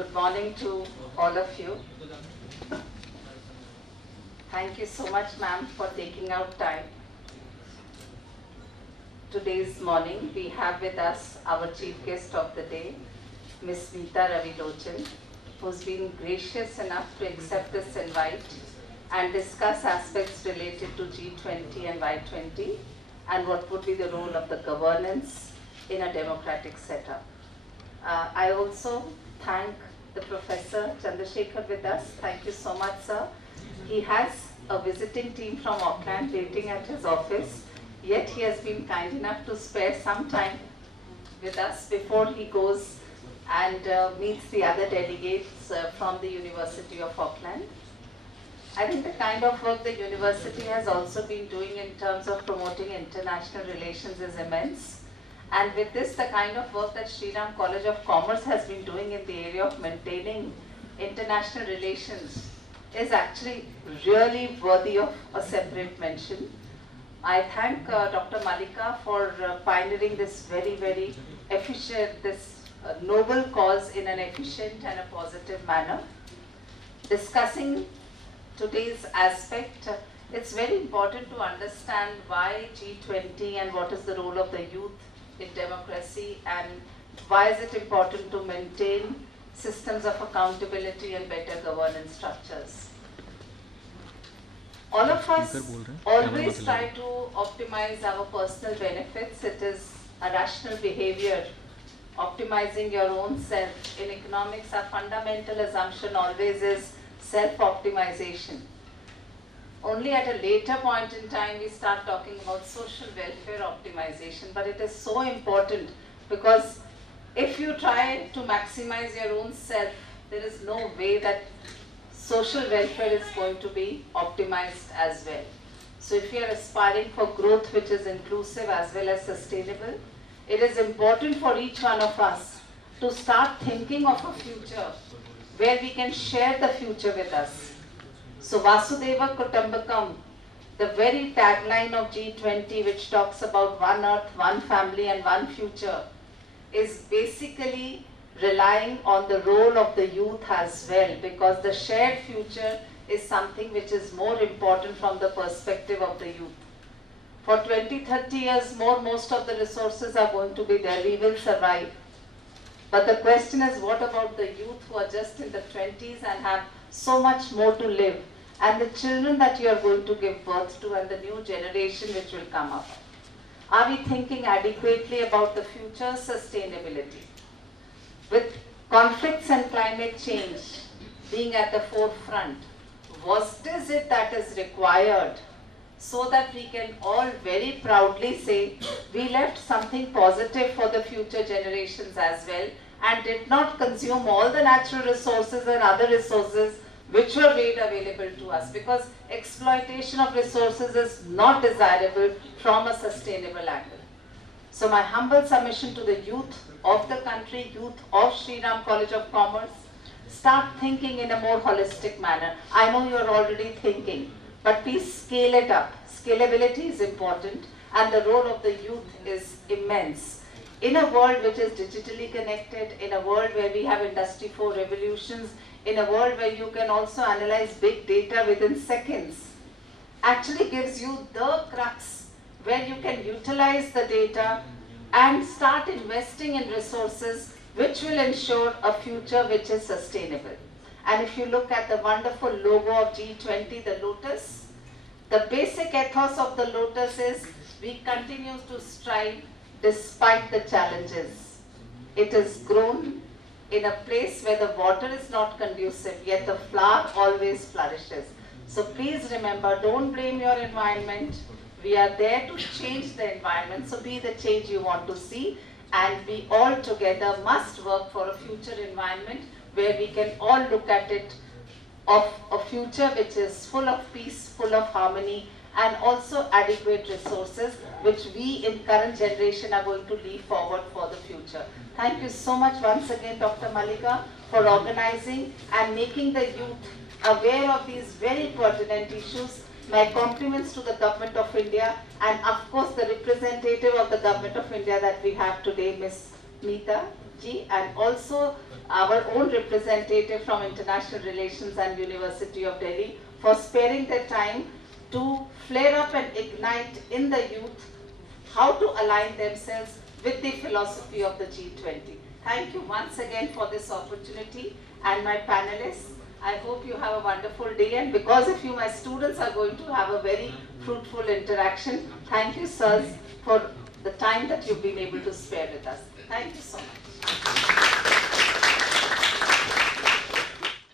Good morning to all of you. Thank you so much, ma'am, for taking out time. Today's morning, we have with us our chief guest of the day, Ms. Meeta Ravilochan, who's been gracious enough to accept this invite and discuss aspects related to G20 and Y20 and what would be the role of the governance in a democratic setup. I also thank the Professor Chandrasekhar with us. Thank you so much, sir. He has a visiting team from Auckland waiting at his office, yet he has been kind enough to spare some time with us before he goes and meets the other delegates from the University of Auckland. I think the kind of work the university has also been doing in terms of promoting international relations is immense. And with this, the kind of work that Sri Ram College of Commerce has been doing in the area of maintaining international relations is actually really worthy of a separate mention. I thank Dr. Malika for pioneering this very efficient, this noble cause in an efficient and a positive manner. Discussing today's aspect, it's very important to understand why G20 and what is the role of the youth in democracy and why is it important to maintain systems of accountability and better governance structures. All of us always try to optimize our personal benefits. It is a rational behavior, optimizing your own self. In economics, our fundamental assumption always is self-optimization. Only at a later point in time we start talking about social welfare optimization, but it is so important because if you try to maximize your own self, there is no way that social welfare is going to be optimized as well. So if you are aspiring for growth which is inclusive as well as sustainable, it is important for each one of us to start thinking of a future where we can share the future with us. So Vasudhaiva Kutumbakam, the very tagline of G20 which talks about one earth, one family and one future, is basically relying on the role of the youth as well, because the shared future is something which is more important from the perspective of the youth. For 20-30 years more, most of the resources are going to be there, we will survive. But the question is, what about the youth who are just in the 20s and have so much more to live, and the children that you are going to give birth to and the new generation which will come up? Are we thinking adequately about the future sustainability? With conflicts and climate change being at the forefront, what is it that is required so that we can all very proudly say we left something positive for the future generations as well and did not consume all the natural resources and other resources which were made available to us, because exploitation of resources is not desirable from a sustainable angle. So my humble submission to the youth of the country, youth of Sri Ram College of Commerce, start thinking in a more holistic manner. I know you are already thinking, but please scale it up. Scalability is important and the role of the youth is immense. In a world which is digitally connected, in a world where we have Industry 4 revolutions, in a world where you can also analyze big data within seconds, actually gives you the crux where you can utilize the data and start investing in resources which will ensure a future which is sustainable. And if you look at the wonderful logo of G20, the lotus, the basic ethos of the lotus is we continue to strive despite the challenges. It is grown in a place where the water is not conducive, yet the flower always flourishes. So please remember, don't blame your environment. We are there to change the environment, so be the change you want to see, and we all together must work for a future environment where we can all look at it of a future which is full of peace, full of harmony, and also adequate resources which we in current generation are going to leave forward for the future. Thank you so much once again, Dr. Malika, for organizing and making the youth aware of these very pertinent issues. My compliments to the Government of India and of course the representative of the Government of India that we have today, Ms. Meeta ji, and also our own representative from International Relations and University of Delhi, for sparing their time to flare up and ignite in the youth how to align themselves with the philosophy of the G20. Thank you once again for this opportunity, and my panelists. I hope you have a wonderful day, and because of you, my students are going to have a very fruitful interaction. Thank you, sirs, for the time that you've been able to spare with us. Thank you so much.